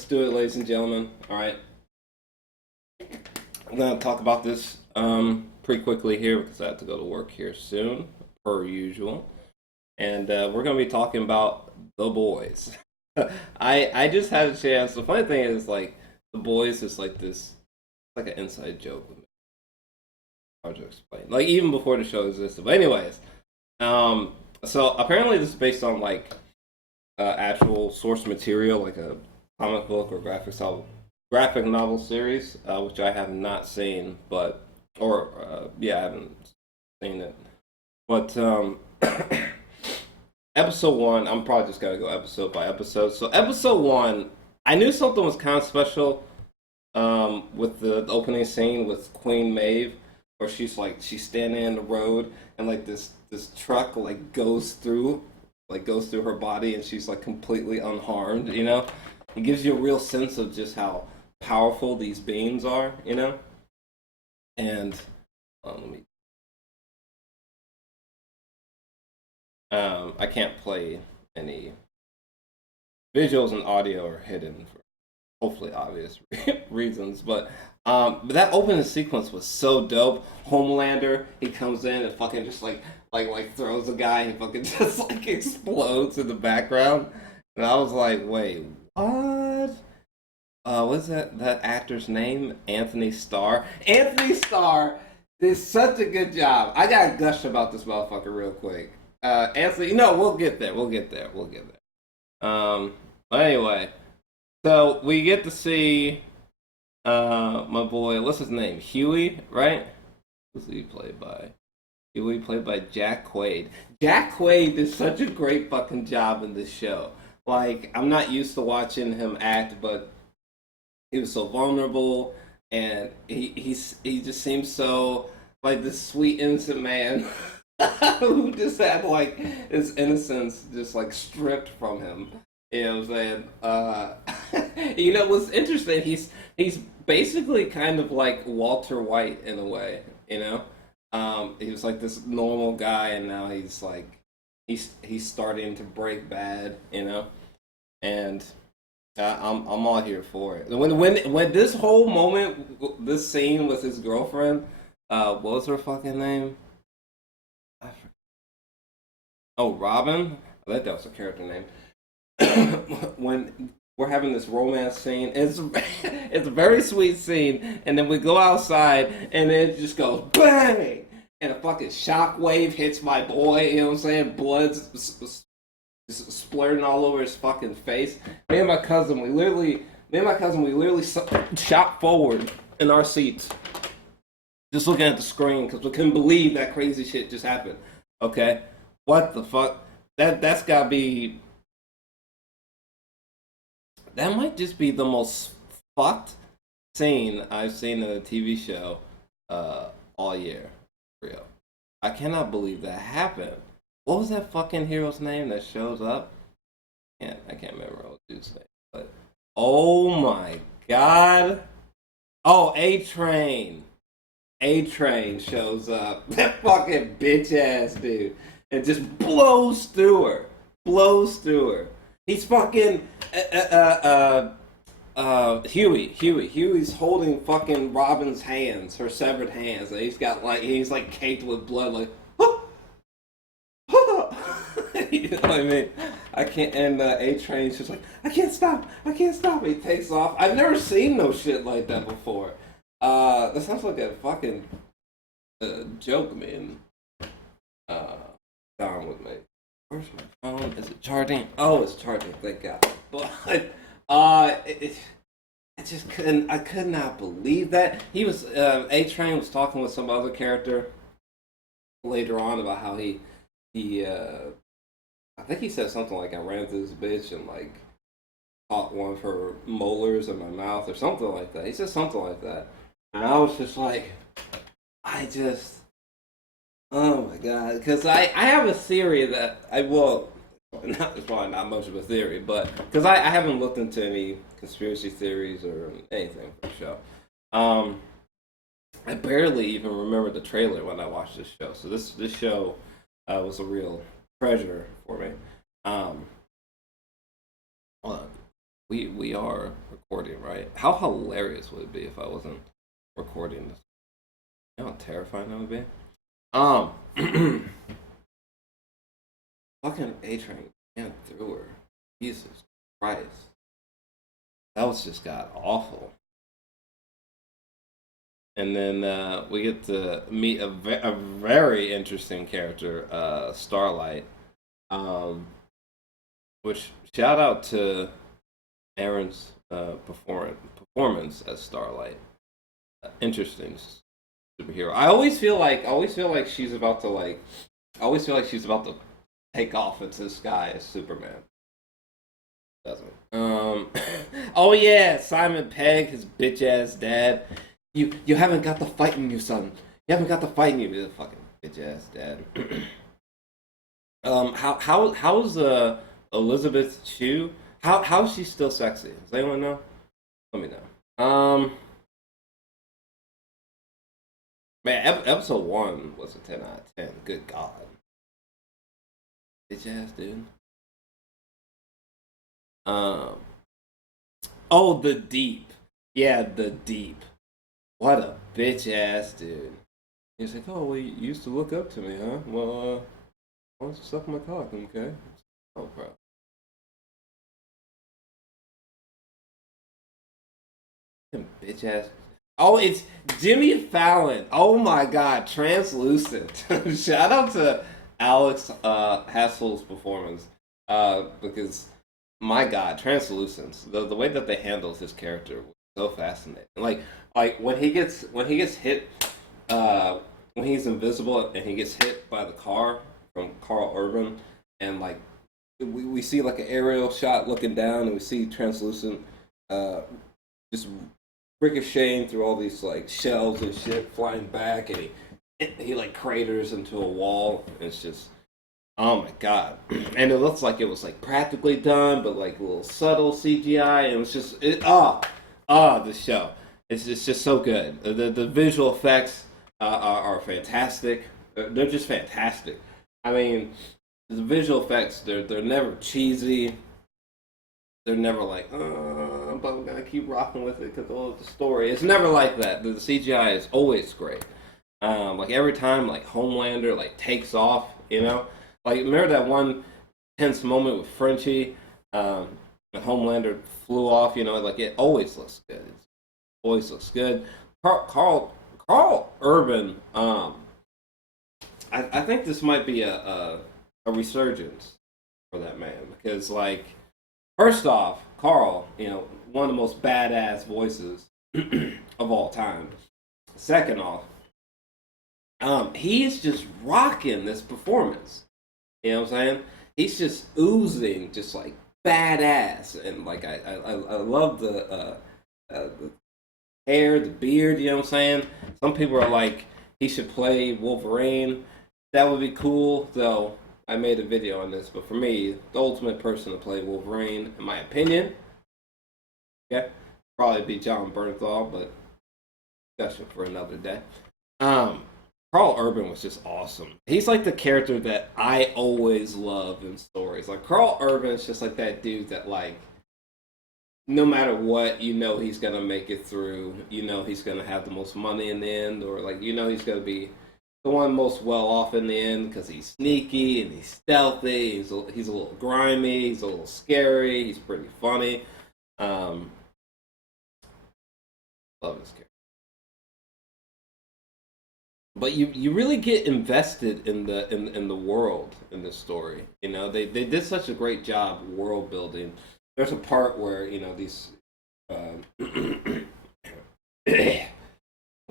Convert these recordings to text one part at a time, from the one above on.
let's do it, ladies and gentlemen. All right, I'm gonna talk about this pretty quickly here because I have to go to work here soon, per usual, and we're gonna be talking about The Boys. I just had a chance. The funny thing is, like, The Boys is like this, like an inside joke with me. Hard to explain. Like even before the show existed. But anyways, so apparently this is based on like actual source material, like a comic book or graphic novel series, which I have not seen, but yeah, I haven't seen it. But episode one, I'm probably just gonna go episode by episode. So episode one, I knew something was kind of special with the opening scene with Queen Maeve, where she's standing in the road and like this truck like goes through her body and she's like completely unharmed. It gives you a real sense of just how powerful these beings are. And let me. I can't play any visuals and audio are hidden for hopefully obvious reasons, but that opening sequence was so dope. Homelander, he comes in and fucking just like throws a guy and fucking just like explodes in the background, and I was like, wait, what? What's that actor's name? Anthony Starr. Anthony Starr did such a good job. I gotta gush about this motherfucker real quick. Anthony, no, we'll get there. We'll get there. But anyway, so we get to see my boy, what's his name? Huey, right? Who's he played by? Huey played by Jack Quaid. Jack Quaid did such a great fucking job in this show. Like, I'm not used to watching him act, but he was so vulnerable, and he just seems so like this sweet innocent man who just had like his innocence just like stripped from him. You know what I'm saying? What's interesting, he's basically kind of like Walter White in a way. He was like this normal guy, and now he's like he's starting to break bad. And I'm all here for it. When this whole moment, this scene with his girlfriend, what was her fucking name? Oh, Robin. I think that was a character name. When we're having this romance scene, it's a very sweet scene, and then we go outside, and it just goes bang, and a fucking shockwave hits my boy. You know what I'm saying? Blood's splurting all over his fucking face. Me and my cousin, we literally shot forward in our seats, just looking at the screen because we couldn't believe that crazy shit just happened. Okay, what the fuck? That's gotta be. That might just be the most fucked scene I've seen in a TV show all year. For real. I cannot believe that happened. What was that fucking hero's name that shows up? I can't remember what dude's name. But oh my god. Oh, A-Train. A-Train shows up. That fucking bitch ass dude. And just blows through her. He's fucking Huey's holding fucking Robin's hands, her severed hands, and he's like caked with blood, like you know what I mean? I can't. And A-Train's just like, I can't stop. He takes off. I've never seen no shit like that before. That sounds like a fucking joke, man. Down with me. Where's my phone? Is it charging? Oh, it's charging. Thank God. But I just couldn't. I could not believe that A-Train was talking with some other character later on about how he I think he said something like, I ran through this bitch and like caught one of her molars in my mouth or something like that. He said something like that, and I was just like, oh my god, because I have a theory that it's probably not much of a theory, but because I haven't looked into any conspiracy theories or anything for the show. I barely even remember the trailer when I watched this show, so this show was a real treasure for me. Hold on. We are recording, right? How hilarious would it be if I wasn't recording this? You know how terrifying that would be? Fucking A Train ran through her. Jesus Christ. That was just got awful. And then we get to meet a very interesting character, Starlight. Um, which shout out to Aaron's performance as Starlight. Interesting superhero. I always feel like she's about to like. I always feel like she's about to take off into the sky as Superman. Doesn't. Oh yeah, Simon Pegg, his bitch ass dad. You haven't got the fight in you, son. You haven't got the fight in you, you fucking bitch ass dad. How's Elizabeth Shue? How's she still sexy? Does anyone know? Let me know. Man, episode one was a 10 out of 10. Good God, bitch ass dude. Um. Oh, the deep. Yeah, the deep. What a bitch ass dude. He's like, oh, well, you used to look up to me, huh? Well, why don't you suck my cock, okay? Oh, bro. Bitch ass. Oh, it's Jimmy Fallon. Oh my God, translucent. Shout out to Alex Hassel's performance, because my God, translucence. The way that they handled his character was so fascinating. Like when he gets hit, when he's invisible and he gets hit by the car from Carl Urban, and like we see like an aerial shot looking down, and we see translucent uh, just ricocheting through all these like shells and shit flying back, and he like craters into a wall. And it's just oh my God, and it looks like it was like practically done, but like a little subtle CGI. And it was just the show. It's just so good. The visual effects are fantastic. They're just fantastic. I mean, the visual effects they're never cheesy. They're never like, but we're gonna keep rocking with it because of the story. It's never like that. The CGI is always great. Like every time, like Homelander like takes off, you know. Like remember that one tense moment with Frenchie, when Homelander flew off. You know, like it always looks good. It always looks good. Carl Urban. I think this might be a resurgence for that man because like first off, Carl, you know, one of the most badass voices of all time. Second off, he's just rocking this performance. You know what I'm saying? He's just oozing, just like badass, and like I love the hair, the beard. You know what I'm saying? Some people are like he should play Wolverine. That would be cool, though. I made a video on this, but for me, the ultimate person to play Wolverine, in my opinion, yeah, probably be John Bernthal, but discussion for another day. Carl Urban was just awesome. He's like the character that I always love in stories. Like Carl Urban is just like that dude that like no matter what, you know he's gonna make it through. You know he's gonna have the most money in the end, or like you know he's gonna be the one most well off in the end because he's sneaky and he's stealthy. He's a little grimy. He's a little scary. He's pretty funny. Um, love his character. But you really get invested in the world in this story. You know they did such a great job world building. There's a part where you know these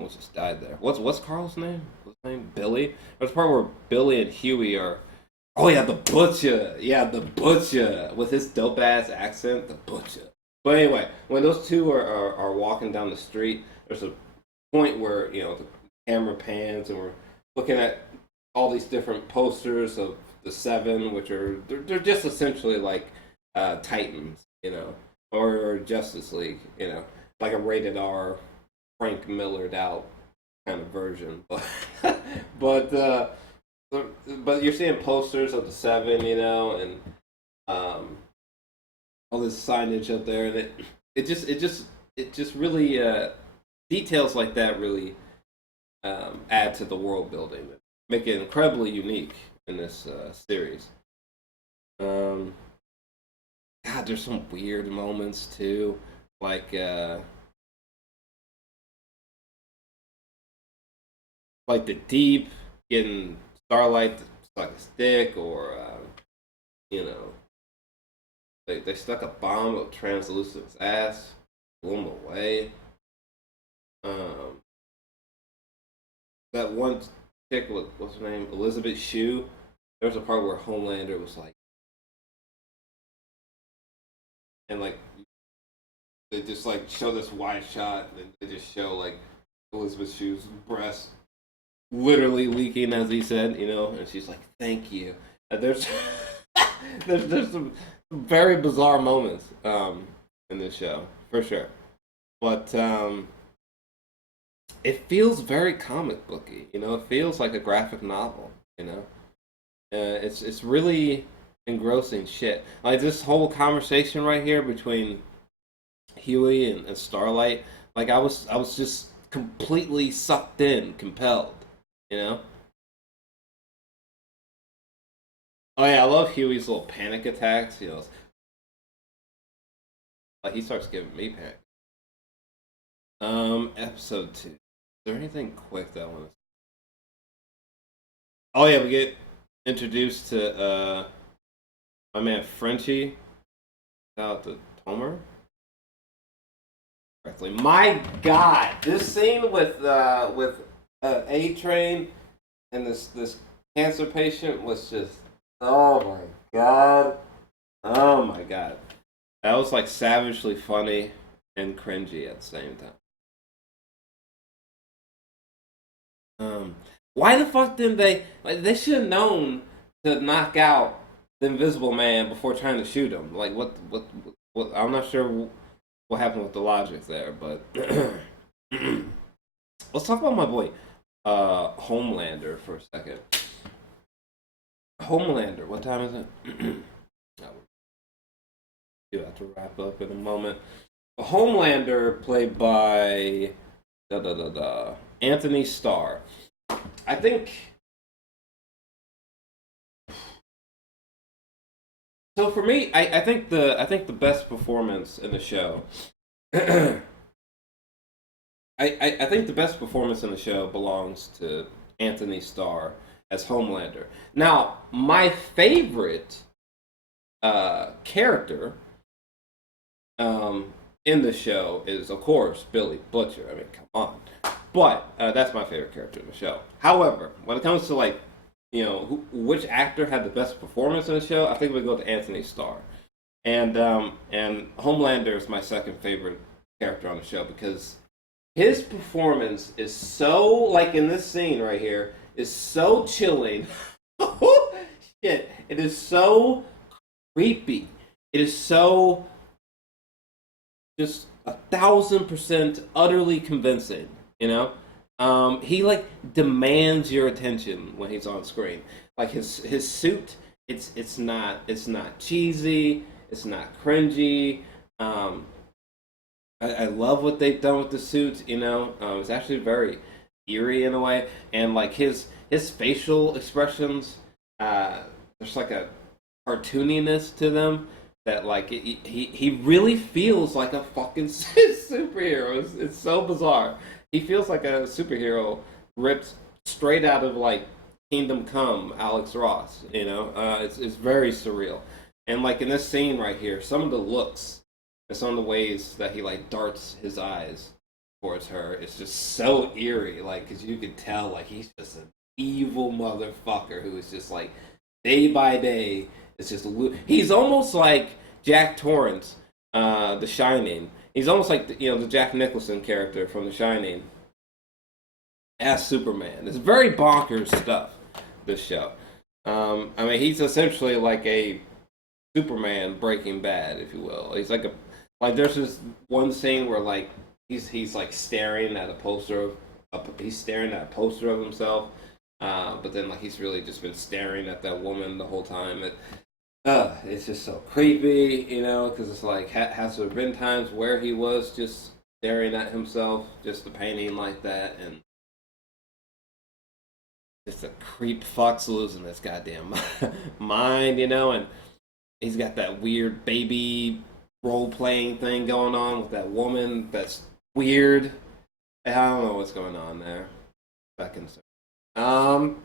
almost just died there. What's Carl's name? What's his name? Billy. There's a part where Billy and Huey are. Oh yeah, the butcher. Yeah, the butcher with his dope ass accent. The butcher. But anyway, when those two are walking down the street, there's a point where you know the camera pans and we're looking at all these different posters of the Seven, which are they're just essentially like Titans, you know, or Justice League, you know, like a rated R Frank Miller'd out kind of version, but but you're seeing posters of the Seven, you know, and all this signage up there, and it just really details like that really add to the world building, make it incredibly unique in this series. Um, God, there's some weird moments too, like the Deep getting Starlight to suck his dick, or you know, they stuck a bomb of Translucent's ass, blew him away. Um, that one chick, what's her name, Elizabeth Shue. There was a part where Homelander was like, and like they just like show this wide shot, and they just show like Elizabeth Shue's breast literally leaking, as he said, and she's like, "Thank you." And there's there's some very bizarre moments in this show for sure, but it feels very comic booky. It feels like a graphic novel. It's really engrossing shit. Like this whole conversation right here between Huey and Starlight. Like I was just completely sucked in, compelled. You know. Oh yeah, I love Huey's little panic attacks. Like he starts giving me panic. Episode 2. Is there anything quick that I want to? Oh yeah, we get introduced to my man Frenchie out the Tomer. Correctly. My God, this scene with A Train and this cancer patient was just, oh my God, oh my God, that was like savagely funny and cringy at the same time. Why the fuck didn't they? Like, they should have known to knock out the Invisible Man before trying to shoot him. Like, what? I'm not sure what happened with the logic there, but let's talk about my boy, Homelander for a second. Homelander, what time is it? You have to wrap up in a moment. Homelander, played by Anthony Starr. I think so. For me, I think the best performance in the show. I think the best performance in the show belongs to Anthony Starr as Homelander. Now, my favorite character in the show is, of course, Billy Butcher. I mean, come on. But that's my favorite character in the show. However, when it comes to like, which actor had the best performance in the show, I think we go to Anthony Starr, and Homelander is my second favorite character on the show because his performance is so, like in this scene right here, is so chilling. Shit, it is so creepy. It is so just 1,000% utterly convincing. You know, he like demands your attention when he's on screen. Like his suit, it's not cheesy, it's not cringy. I love what they've done with the suit. It's actually very eerie in a way, and like his facial expressions, there's like a cartooniness to them that like he really feels like a fucking superhero. It's so bizarre. He feels like a superhero ripped straight out of like Kingdom Come, Alex Ross. It's very surreal. And like in this scene right here, some of the looks and some of the ways that he like darts his eyes towards her, it's just so eerie. Like, cause you can tell like he's just an evil motherfucker who is just like day by day. It's just he's almost like Jack Torrance, The Shining. He's almost like the Jack Nicholson character from The Shining as Superman. It's very bonkers stuff. This show. I mean, he's essentially like a Superman Breaking Bad, if you will. He's like there's this one scene where like he's like staring at a poster he's staring at a poster of himself, but then like he's really just been staring at that woman the whole time. It's just so creepy, because it's like, has there been times where he was just staring at himself, just a painting like that, and just a creep fucks losing his goddamn mind, and he's got that weird baby role playing thing going on with that woman that's weird. I don't know what's going on there. Fucking. Um,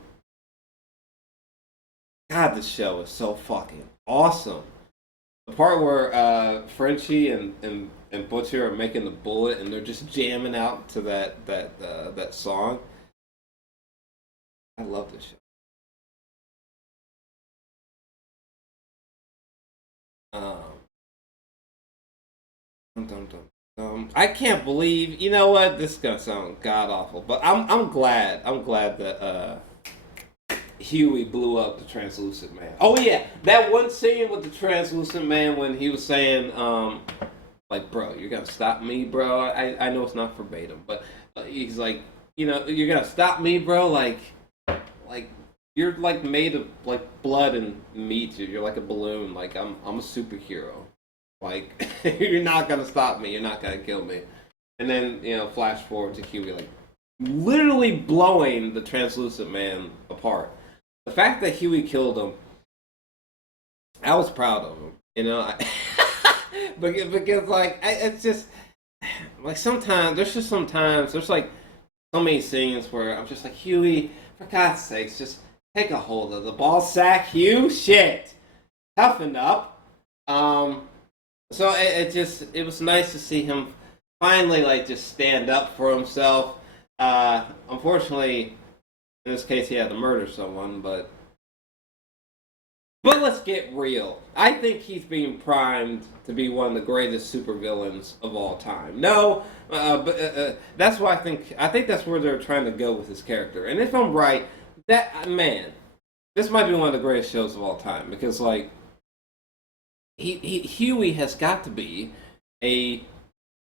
God, this show is so fucking awesome. The part where Frenchie and Butcher are making the bullet and they're just jamming out to that song. I love this show. Um, dum, dum, dum, I can't believe, you know what? This is gonna sound god awful, but I'm glad that Huey blew up the translucent man. Oh yeah, that one scene with the translucent man when he was saying, like, bro, you're gonna stop me, bro. I know it's not verbatim, but he's like, you're gonna stop me, bro. Like you're like made of like blood and meat. You're like a balloon. Like I'm a superhero. Like you're not gonna stop me. You're not gonna kill me. And then flash forward to Huey like literally blowing the translucent man apart. The fact that Huey killed him, I was proud of him. Because like it's just like sometimes there's like so many scenes where I'm just like, Huey, for God's sakes, just take a hold of the ball sack, Hugh. Shit, toughen up. So it was nice to see him finally like just stand up for himself. Unfortunately, in this case, he had to murder someone, but let's get real. I think he's being primed to be one of the greatest supervillains of all time. No, but that's why I think that's where they're trying to go with his character. And if I'm right, that man, this might be one of the greatest shows of all time because like Huey has got to be a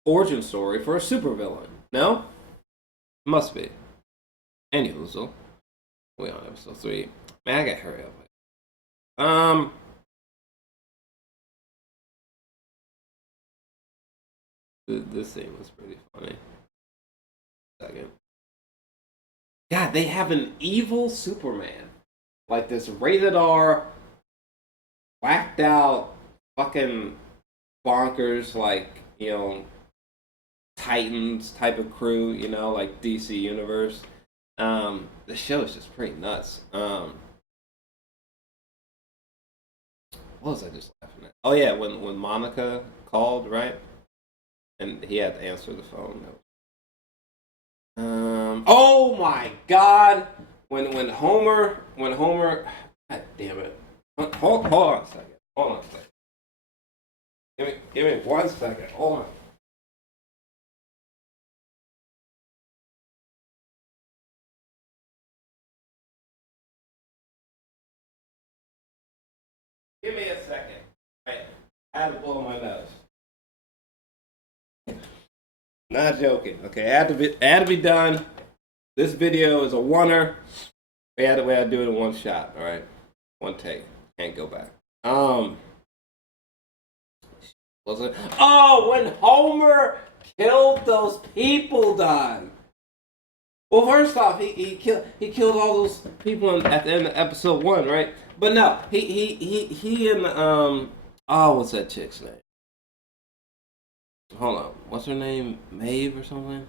origin story for a supervillain. No, must be. Anywho, so we on episode 3. Man, I gotta hurry up. Um, this scene was pretty funny. Second. God, they have an evil Superman. Like this rated R, whacked out, fucking bonkers, like, Titans type of crew, like DC Universe. The show is just pretty nuts. What was I just laughing at? Oh yeah, when Monica called, right? And he had to answer the phone. Oh my God! When Homer, God damn it! Hold on a second. Hold on a second. Give me 1 second. Hold on. Give me a second. Right. I had to blow my nose. Not joking. Okay, it had to be done. This video is a oneer. We had to do it in one shot. All right, one take. Can't go back. Was it? Oh, when Homer killed those people, dog. Well, first off, he killed all those people at the end of episode 1, right? But no, he and what's that chick's name? Hold on, what's her name? Maeve or something?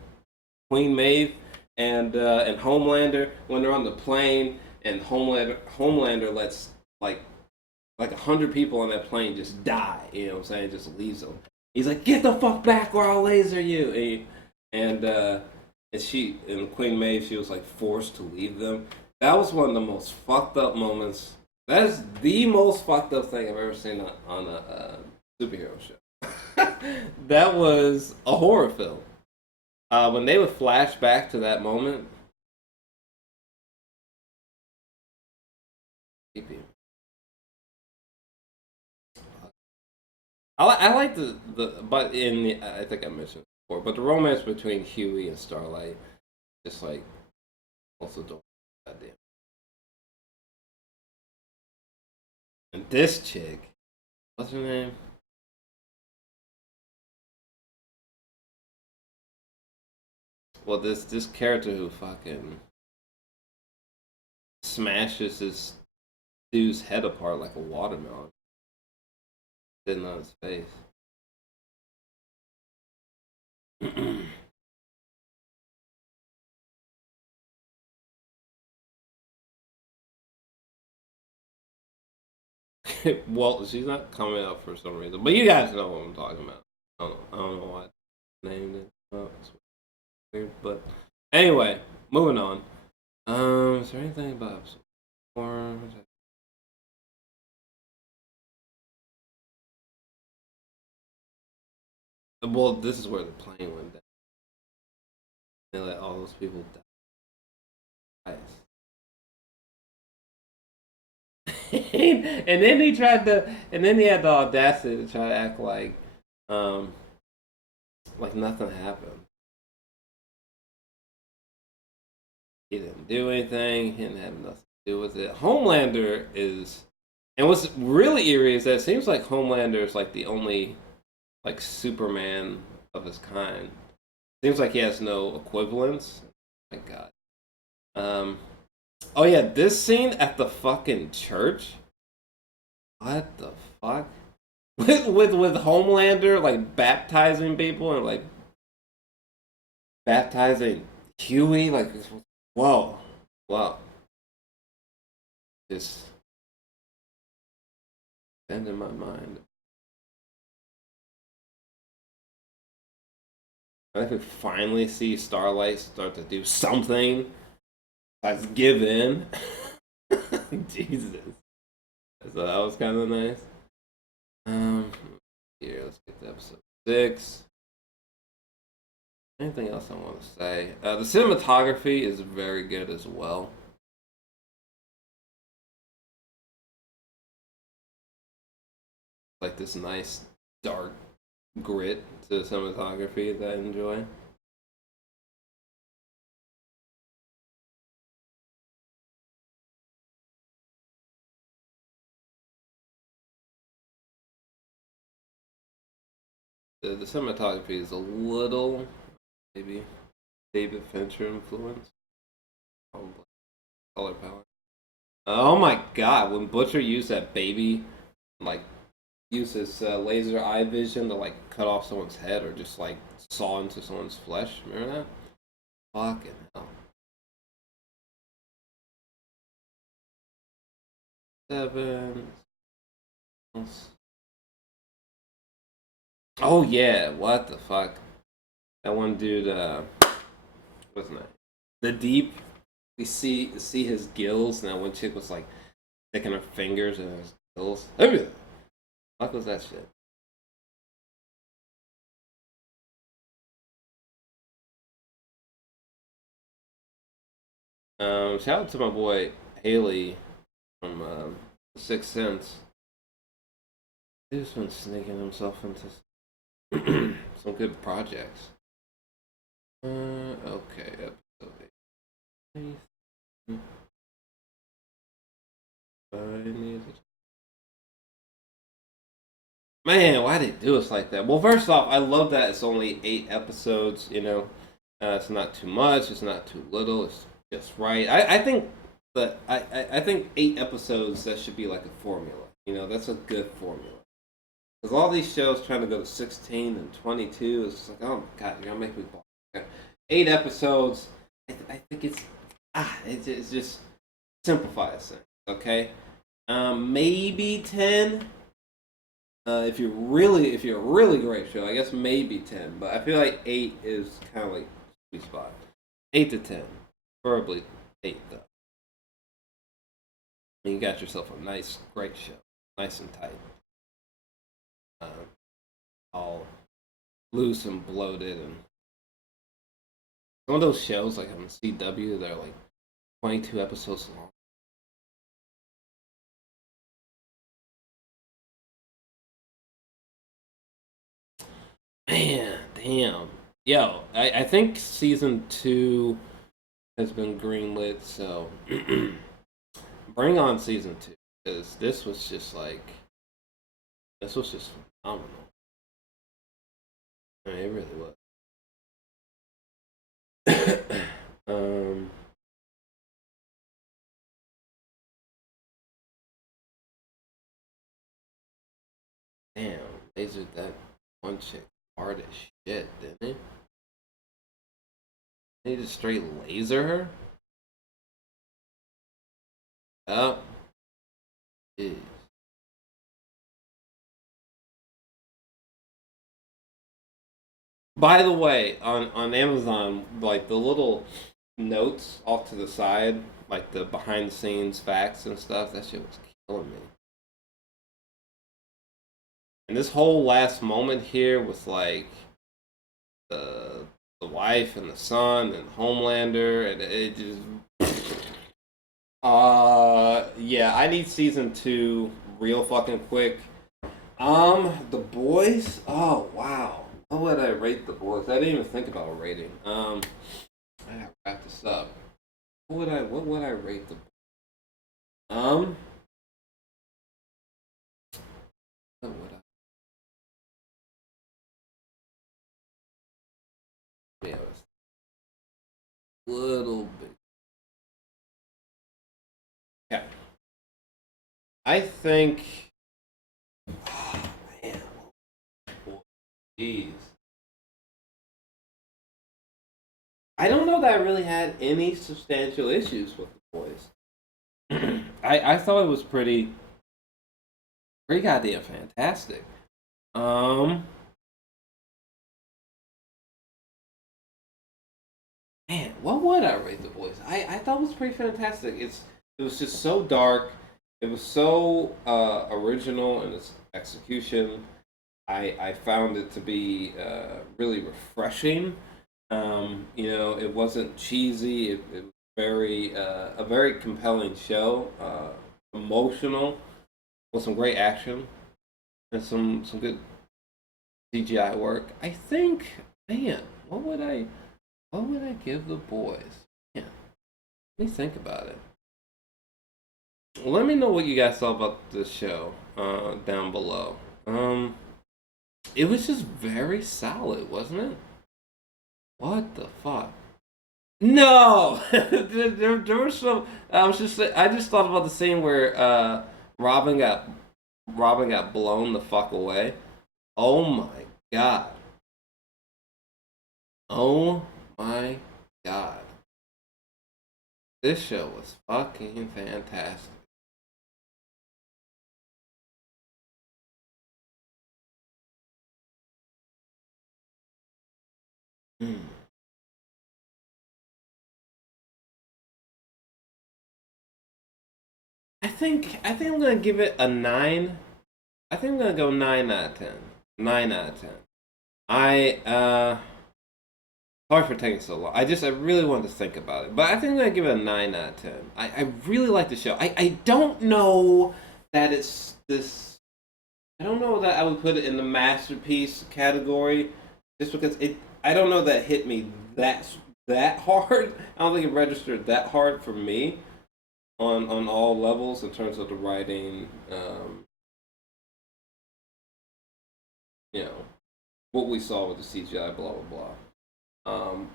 Queen Maeve and Homelander when they're on the plane and Homelander lets like 100 people on that plane just die. You know what I'm saying? Just leaves them. He's like, "Get the fuck back, or I'll laser you." And Queen Maeve, she was like forced to leave them. That was one of the most fucked up moments. That is the most fucked up thing I've ever seen on a superhero show. That was a horror film. When they would flash back to that moment, creepy. I like but I think I mentioned it before, but the romance between Huey and Starlight, just like also don't goddamn. And this chick, what's her name? Well, this character who fucking smashes this dude's head apart like a watermelon, sitting on his face. Well, she's not coming up for some reason, but you guys know what I'm talking about. I don't know why I named it. Oh, it's weird, but anyway, moving on. Is there anything about episode 4? Well, this is where the plane went down. They let all those people die. And then he tried to, and then he had the audacity to try to act um, like nothing happened. He didn't do anything. He didn't have nothing to do with it. Homelander is, and what's really eerie is that it seems like Homelander is like the only like Superman of his kind. Seems like he has no equivalents. Oh my God. Um. Oh yeah, this scene at the fucking church. What the fuck? With Homelander like baptizing people and like baptizing Huey, like whoa, wow, just stand in my mind. I think we finally see Starlight start to do something. Like give in. Jesus. So that was kind of nice. Here, let's get to episode 6. Anything else I want to say? The cinematography is very good as well. Like this nice dark grit to the cinematography that I enjoy. The cinematography is a little, maybe, David Fincher influence. Color palette. Oh my god, when Butcher used that baby, like, use his laser eye vision to, like, cut off someone's head or just, like, saw into someone's flesh. Remember that? Fucking hell. 7. Oh yeah, what the fuck? That one dude, what's his name? The Deep. We see his gills, and that one chick was like sticking her fingers in his gills. Everything. Fuck was that shit? Shout out to my boy Haley from Sixth Sense. He's been sneaking himself into some good projects. Okay, episode 8. Man, why did they do us like that? Well, first off, I love that it's only 8 episodes. It's not too much. It's not too little. It's just right. I think that I think 8 episodes that should be like a formula. That's a good formula. Because all these shows trying to go to 16 and 22, it's just like, oh my god, you're gonna make me ball. 8 episodes. I think it's just simplifies things. Okay, maybe 10. If you're a really great show, I guess maybe 10. But I feel like 8 is kind of like sweet spot. 8 to 10, preferably 8 though. And you got yourself a nice, great show, nice and tight. All loose and bloated, and some of those shows like on CW, they're like 22 episodes long. Man, damn. Yo, I think season 2 has been greenlit, so bring on season 2. because this was just phenomenal. I mean, it really was. Damn, lasered that one chick hard as shit, didn't he? He just straight laser her? Oh, jeez. By the way, on Amazon, like the little notes off to the side, like the behind the scenes facts and stuff, that shit was killing me. And this whole last moment here with like the wife and the son and Homelander, and it just yeah, I need season 2 real fucking quick. The boys. Oh wow, what would I rate the boys? I didn't even think about a rating. I gotta wrap this up. What would I rate the what would I? Yeah, it's a little bit. Yeah, I think. Oh, man, jeez. I don't know that I really had any substantial issues with the boys. I thought it was pretty goddamn fantastic. Um, Man, what would I rate the boys? I thought it was pretty fantastic. It was just so dark. It was so original in its execution. I found it to be really refreshing. It wasn't cheesy. It was a very compelling show. Emotional with some great action and some good CGI work. I think, man, what would I give the boys? Yeah, let me think about it. Let me know what you guys thought about the show down below. It was just very solid, wasn't it? What the fuck? No, there was some. I just thought about the scene where Robin got Robin got blown the fuck away. Oh my god. Oh my god. This show was fucking fantastic. Mm. I think I'm gonna give it a 9. I think I'm gonna go 9 out of 10. 9 out of 10. I Sorry for taking so long. I really wanted to think about it, but I think I'm gonna give it a 9 out of 10. I really like the show. I don't know that it's this. I don't know that I would put it in the masterpiece category, just because it. I don't know that it hit me that hard. I don't think it registered that hard for me on all levels in terms of the writing. You know what we saw with the CGI, blah blah blah. Um,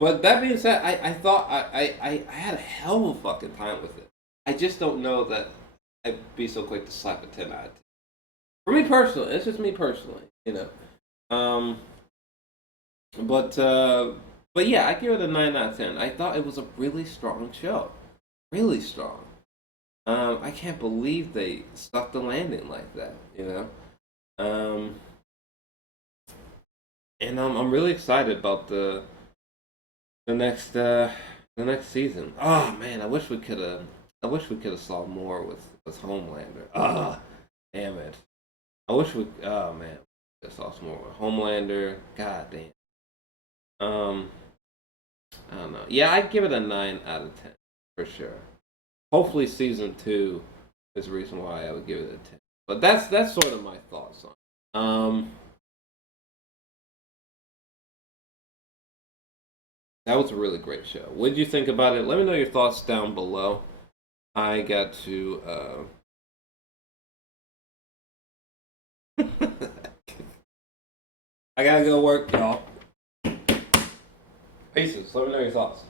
but that being said, I thought I had a hell of a fucking time with it. I just don't know that I'd be so quick to slap a 10 out of 10. For me personally, it's just me personally. Um, but yeah, I give it a 9 out of 10. I thought it was a really strong show, really strong. I can't believe they stuck the landing like that. And I'm really excited about the next uh the next season. Oh man, I wish we could have saw more with Homelander. Ah, damn it. I wish we. Oh man, I saw some more with Homelander. God damn. Um, I don't know. Yeah, I'd give it a 9 out of 10 for sure. Hopefully, season 2 is the reason why I would give it a 10. But that's sort of my thoughts on it. That was a really great show. What did you think about it? Let me know your thoughts down below. I got to I gotta go work, y'all. Pieces. Let me know your thoughts.